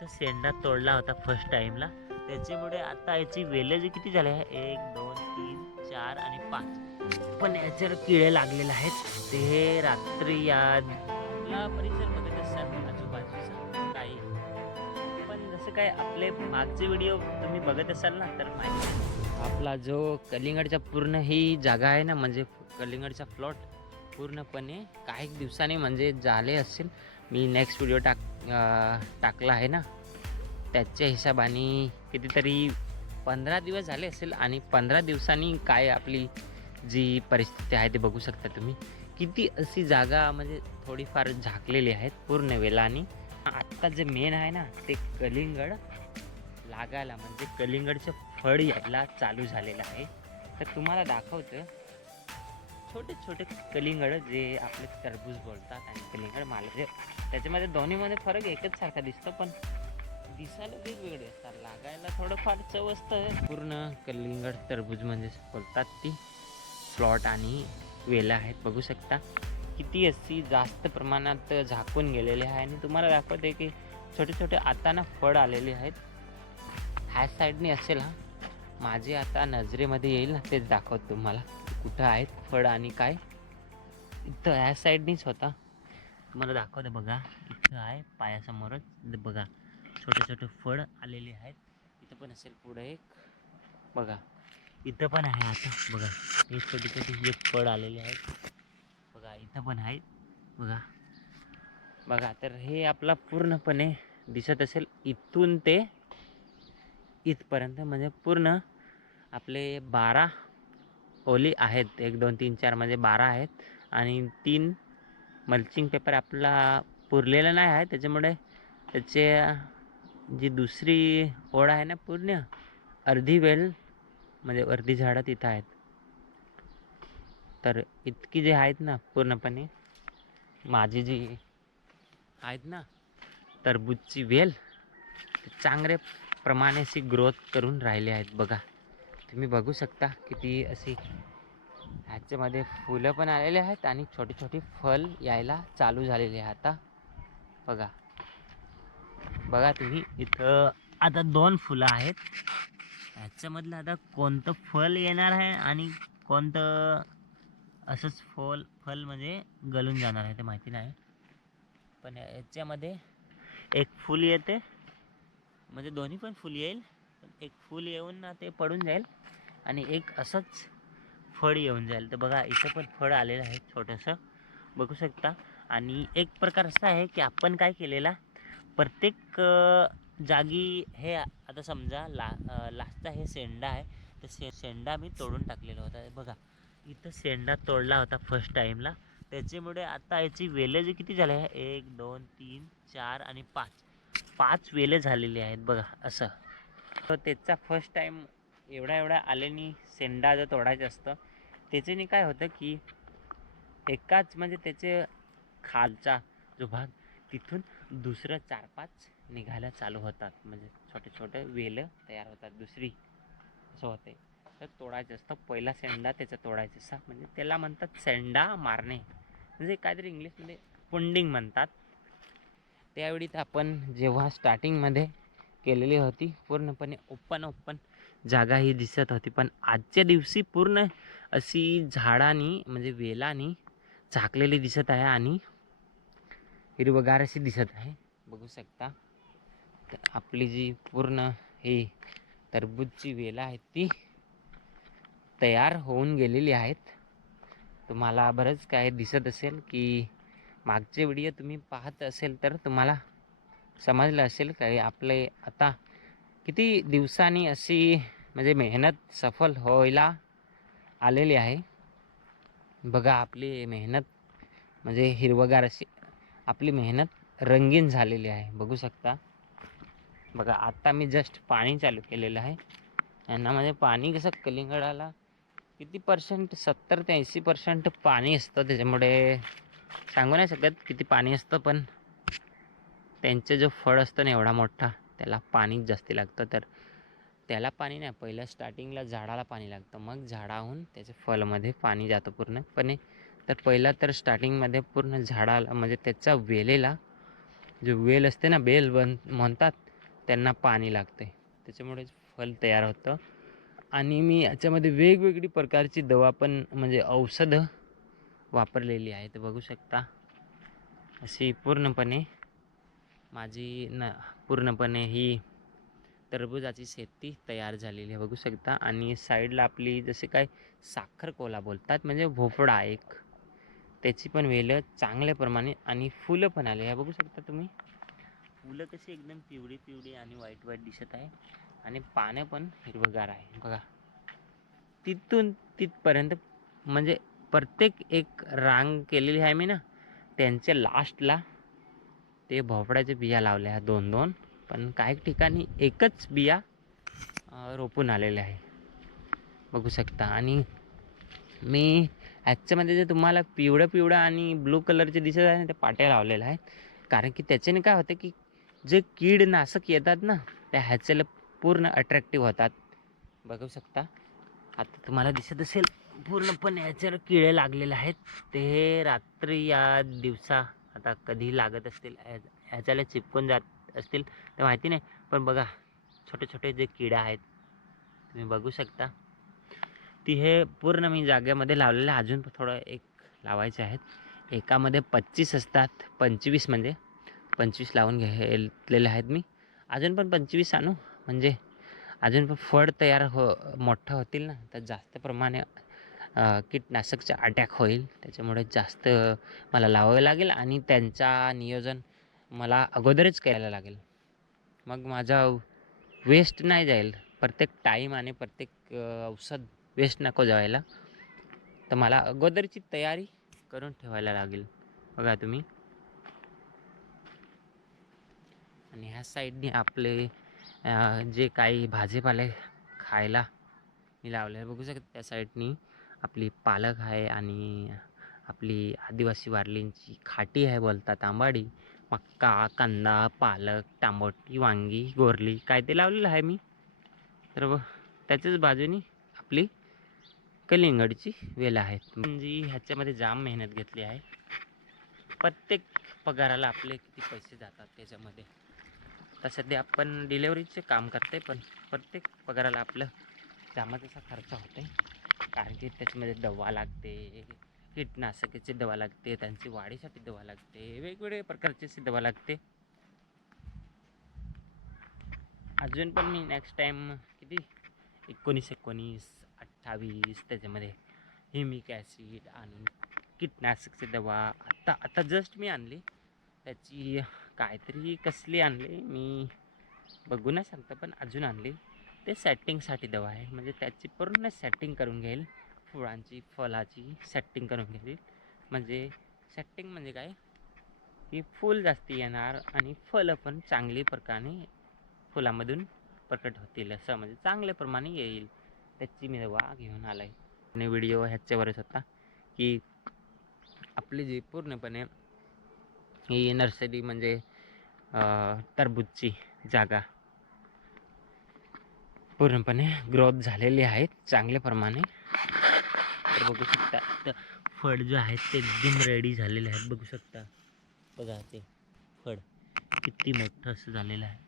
इथं शेंडा तोडला होता फर्स्ट टाइमला, त्याच्यामुळे आता याची वेल जी किती झाले आहे, 1 2 3 4 आणि 5, पण याच्यावर किडे लागलेले आहेत. ते रात्री या आपला परिसर बघत असाल आजूबाजूचा काही, पण जसं काय आपले मागचे व्हिडिओ तुम्ही बघत असाल ना, तर माहिती आपला जो कलिंगडचा पूर्ण ही जागा आहे ना, म्हणजे कलिंगडचा प्लॉट पूर्णपणे काही दिवसांनी म्हणजे झाले असेल. मी नेक्स्ट व्हिडिओ टाकला आहे ना, त्याच्या हिशोबाने कितीतरी 15 दिवस झाले असेल, आणि 15 दिवसांनी काय आपली जी परिस्थिती आहे ते बघू शकता तुम्ही. किती अशी जागा म्हणजे थोडीफार झाकलेली आहेत पूर्ण वेलानी. आत्ता जे मेन आहे ना, ते कलिंगड लागायला म्हणजे कलिंगडचं फळ यायला चालू झालेलं आहे. तर तुम्हाला दाखवतं छोटे छोटे कलिंगड, जे आपले टरबूज बोलतात आणि कलिंगड मालवे, त्याच्यामध्ये दोन्हीमध्ये फरक एकच सारखा दिसतो, पण दिसायला वेगवेगळे असतात. लागायला थोडंफार चव असतं. पूर्ण कलिंगड टरबूज म्हणजे बोलतात ती प्लॉट आणि वेला आहेत, बघू शकता किती अशी जास्त प्रमाणात झाकून गेलेले आहे. आणि तुम्हाला दाखवते की छोटे छोटे आता ना फळ आलेले आहेत. ह्या साईडने असेल, हा माझे आता नजरेमध्ये येईल ना तेच दाखवतो तुम्हाला कुठं आहेत फळ आणि काय. इथं ह्या साईडनीच होता, तुम्हाला दाखवतं बघा. इथं आहे पायासमोरच बघा, छोटे छोटे फळ आलेले आहेत. इथं पण असेल पुढे एक बघा, इथं पण आहे आता बघा, हे छोटे छोटे जे फळ आलेले आहेत बघा, इथं पण आहेत बघा. बघा तर हे आपला पूर्णपणे दिसत असेल इथून ते इथपर्यंत, म्हणजे पूर्ण आपले 12 ओली आहेत. 1 2 3 4 म्हणजे 12 आहेत. आणि 3 मल्चिंग पेपर आपला पुरलेला नाही आहे, त्याच्यामुळे त्याचे जी दुसरी ओळ आहे ना, पूर्ण अर्धी वेल म्हणजे अर्धी झाडं तिथं आहेत. तर इतकी जे आहेत ना पूर्णपणे माझी जी आहेत ना टरबूजची वेल, चांगल्या प्रमाणे अशी ग्रोथ करून राहिली आहेत बघा. तुम्ही बघू शकता किती अशी ह्याच्यामध्ये फुलं पण आलेले आहेत आणि छोटे छोटे फल यायला चालू झालेले आहे आता बघा. बघा तुम्ही इथं आता 2 फुलं आहेत. ह्याच्यामधलं आता कोणतं फल येणार आहे आणि कोणतं असंच फल म्हणजे गळून जाणार आहे ते माहिती नाही. पण याच्यामध्ये एक फूल येते, म्हणजे दोन्ही पण फुल येईल. पण एक फूल येऊन ना ते पडून जाईल, आणि एक असंच फळ येऊन जाईल. तर बघा इथं पण फळ आलेलं आहे छोटंसं, बघू शकता. आणि एक प्रकार असा आहे की आपण काय केलेला, प्रत्येक जागी हे आता समजा लास्टचा हे शेंडा आहे, तर शेंडा मी तोडून टाकलेला होता बघा. इथं शेंडा तोडला होता फर्स्ट टाईमला, त्याच्यामुळे आता याची वेलं जी किती झाली आहे, 1 2 3 4 आणि 5 वेले झालेली आहेत बघा असं. तर त्याचा फर्स्ट टाईम एवढ्या आल्याने शेंडा जर तोडायचं असतं, त्याच्याने काय होतं की एकाच म्हणजे त्याचे खालचा जो भाग तिथून दुसरं 4-5 निघायला चालू होतात, म्हणजे छोटे छोटे वेलं तयार होतात दुसरी, असं होते. तर तोडायचं असतं पहिला शेंडा त्याचा तोडायचा असता, म्हणजे त्याला म्हणतात शेंडा मारणे, म्हणजे काहीतरी इंग्लिशमध्ये पुंडिंग म्हणतात. त्यावेळी तर आपण जेव्हा स्टार्टिंगमध्ये केलेली होती पूर्णपणे ओपन जागा ही दिसत होती, पण आजच्या दिवशी पूर्ण अशी झाडांनी म्हणजे वेलांनी झाकलेली दिसत आहे आणि हिरवगार अशी दिसत आहे, बघू शकता. तर आपली जी पूर्ण ही टरबूजची वेलं आहेत ती तयार होऊन गेलेली आहेत. तुम्हाला बरंच काय दिसत असेल की मागचे व्हिडिओ तुम्ही पाहत असेल तर तुम्हाला समजलं असेल काय आपले आता किती दिवसांनी अशी म्हणजे मेहनत सफल व्हायला आलेली आहे. बघा आपली मेहनत म्हणजे हिरवगार अशी आपली मेहनत रंगीन झालेली आहे, बघू शकता. बघा आता मी जस्ट पाणी चालू केलेलं आहे यांना, म्हणजे पाणी कसं कलिंगडाला किती पर्सेंट 70 ते 80% पाणी असतं, त्याच्यामुळे सांगू नाही शकत किती पाणी असतं, पण त्यांचं जो फळ असतं ना एवढा मोठा, त्याला पाणी जास्ती लागतं. तर त्याला पाणी नाही, पहिलं स्टार्टिंगला झाडाला पाणी लागतं, मग झाडाहून त्याच्या फळामध्ये पाणी जातं पूर्णपणे. तर पहिला तर स्टार्टिंगमध्ये पूर्ण झाडाला म्हणजे त्याचा वेलेला जो वेल असते ना, बेल म्हणतात, त्यांना पाणी लागते, त्याच्यामुळे फळ तयार होतं. आणि मी याच्यामध्ये वेगवेगळी प्रकारची दवा पण म्हणजे औषधं वापरलेली आहेत. बघू शकता अशी पूर्णपणे माझी पूर्णपणे ही टरबूजाची शेती तयार झालेली आहे बघू शकता. आणि साईडला आपली जसे काय साखर कोला बोलतात म्हणजे भोपळा एक, त्याची पण वेलं चांगल्या प्रमाणे आणि फुलं पण आले आहे बघू शकता तुम्ही. फुलं कशी एकदम पिवळी पिवळी आणि व्हाईट व्हाईट दिसत आहे आणि पानं पण हिरवगार आहे बघा. तिथून तिथपर्यंत म्हणजे प्रत्येक एक रांग केलेली आहे मी ना, त्यांच्या लास्टला ते भोपळ्याचे बिया लावले आहेत 2-2, पण काही ठिकाणी एकच बिया रोपून आलेले आहे बघू शकता. आणि मी ह्याच्यामध्ये जे तुम्हाला पिवळं पिवळं आणि ब्लू कलरचे दिसत आहे ते पाट्या लावलेल्या आहेत, कारण की त्याच्याने काय होतं की जे कीडनाशक येतात ना त्या ह्याच्याला पूर्ण अट्रॅक्टिव्ह होतात बघू शकता. आता तुम्हाला दिसत असेल पूर्णपणे ह्याच्यावर किडे लागलेले आहेत. ते रात्री या दिवसा आता कधी लागत असतील, ह्याच्याला चिपकून जात असतील ते माहिती नाही, पण बघा छोटे छोटे जे किडे आहेत तुम्ही बघू शकता. ती हे पूर्ण मी जागेमध्ये लावलेलं, अजून थोडं एक लावायचे आहेत. एकामध्ये 25 असतात, 25 म्हणजे 25 लावून घेतलेले आहेत मी. अजून पण 25 आणू म्हणजे अजून पण फळ तयार मोठं होतील ना, तर जास्त प्रमाणे कीटनाशकचा अटॅक होईल, त्याच्यामुळे जास्त मला लावावे लागेल आणि त्यांचा नियोजन मला अगोदरच करायला लागेल. मग माझा वेस्ट नाही जाईल प्रत्येक टाईम आणि प्रत्येक औषध वेस्ट नको जायला, तर मला अगोदरची तयारी करून ठेवायला लागेल बघा तुम्ही. आणि ह्या साईडने आपले जे काही भाजीपाले खायला मी लावले बघू शकता. त्या साईडनी आपली पालक आहे आणि आपली आदिवासी वारलींची खाटी आहे बोलतात, आंबाडी, मक्का, कांदा, पालक, टांबोटी, वांगी, गोरली काय ते लावलेलं आहे मी. तर त्याच्याच बाजूनी आपली कलिंगडची वेल आहेत. म्हणजे ह्याच्यामध्ये जाम मेहनत घेतली आहे. प्रत्येक पगाराला आपले किती पैसे जातात त्याच्यामध्ये. तर सध्या आपण डिलेवरीचे काम करते, पण प्रत्येक पगाराला आपलं जामाचा खर्च होते, कारण की त्याच्यामध्ये दवा लागते, कीटनाशकाची दवा लागते, त्यांची वाढीसाठी दवा लागते, वेगवेगळ्या प्रकारची दवा लागते. अजून पण मी नेक्स्ट टाईम किती 19, 28 त्याच्यामध्ये हिमिक ॲसिड आणि कीटनाशकची दवा आता जस्ट मी आणली. त्याची काहीतरी कसली आणली मी बघू नाही शकता, पण अजून आणली. ते सेटिंगसाठी दवा आहे, म्हणजे त्याची पूर्ण सेटिंग करून घेईल, फळाची सेटिंग करून घेईल. म्हणजे सेटिंग म्हणजे काय की फूल जास्ती येणार आणि फळं पण चांगली प्रकारे फुलामधून प्रकट होतील, असं म्हणजे चांगल्या प्रमाणे येईल, त्याची मी दवा घेऊन आला आहे. आणि व्हिडिओ ह्याच्यावरच होता की आपली जी पूर्णपणे ही नर्सरी म्हणजे टरबूजची जागा पूर्णपणे ग्रोथ झालेली आहेत चांगल्या प्रमाणे. तर बघू शकता तर फळ जे आहेत ते एकदम रेडी झालेले आहेत बघू शकता. बघा ते फळ किती मोठं असं झालेलं आहे.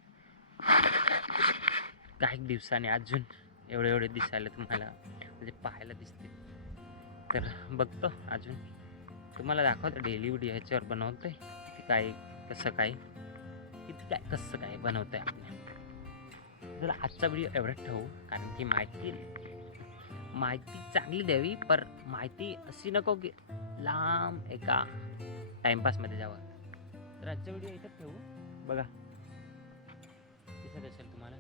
काही दिवसांनी अजून एवढे एवढे दिसायला तुम्हाला म्हणजे पाहायला दिसते. तर बघतो अजून तुम्हाला दाखवतो डेली व्हिडिओ ह्याच्यावर बनवतोय की काय कसं काय किती काय कसं काय बनवतोय आपल्या. तर आजचा व्हिडिओ एवढंच ठेवू, कारण की माहिती चांगली द्यावी, पर माहिती अशी नको की लांब एका टाइमपासमध्ये जावं. तर आजचा व्हिडिओ इथं ठेवू. बघा दिसत असेल तुम्हाला.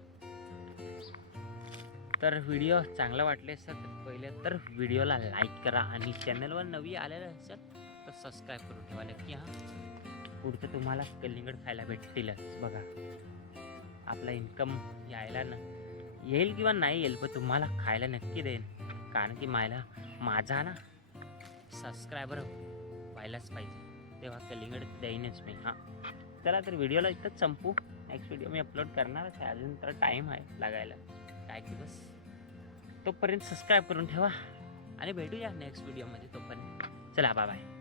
तर व्हिडिओ चांगला वाटले असेल तर पहिले तर व्हिडिओला लाईक करा आणि चॅनलवर नवी आलेलं असेल तर सबस्क्राईब करून ठेवा नक्की. पुढचं तुम्हाला कलिंगड खायला भेटतीलच बघा. आपला इन्कम यायला ना येईल किंवा नाही येईल, पण तुम्हाला खायला नक्की देईन, कारण की माझा ना सबस्क्रायबर व्हायलाच पाहिजे, तेव्हा कलिंगड देईनच मी. चला तर व्हिडिओला इथंच संपू. नेक्स्ट व्हिडिओ मी अपलोड करणारच आहे, अजून तर टाईम आहे लागायला काय दिवस. तोपर्यंत सबस्क्राईब करून ठेवा आणि भेटूया नेक्स्ट व्हिडिओमध्ये. तोपर्यंत चला बाय बाय.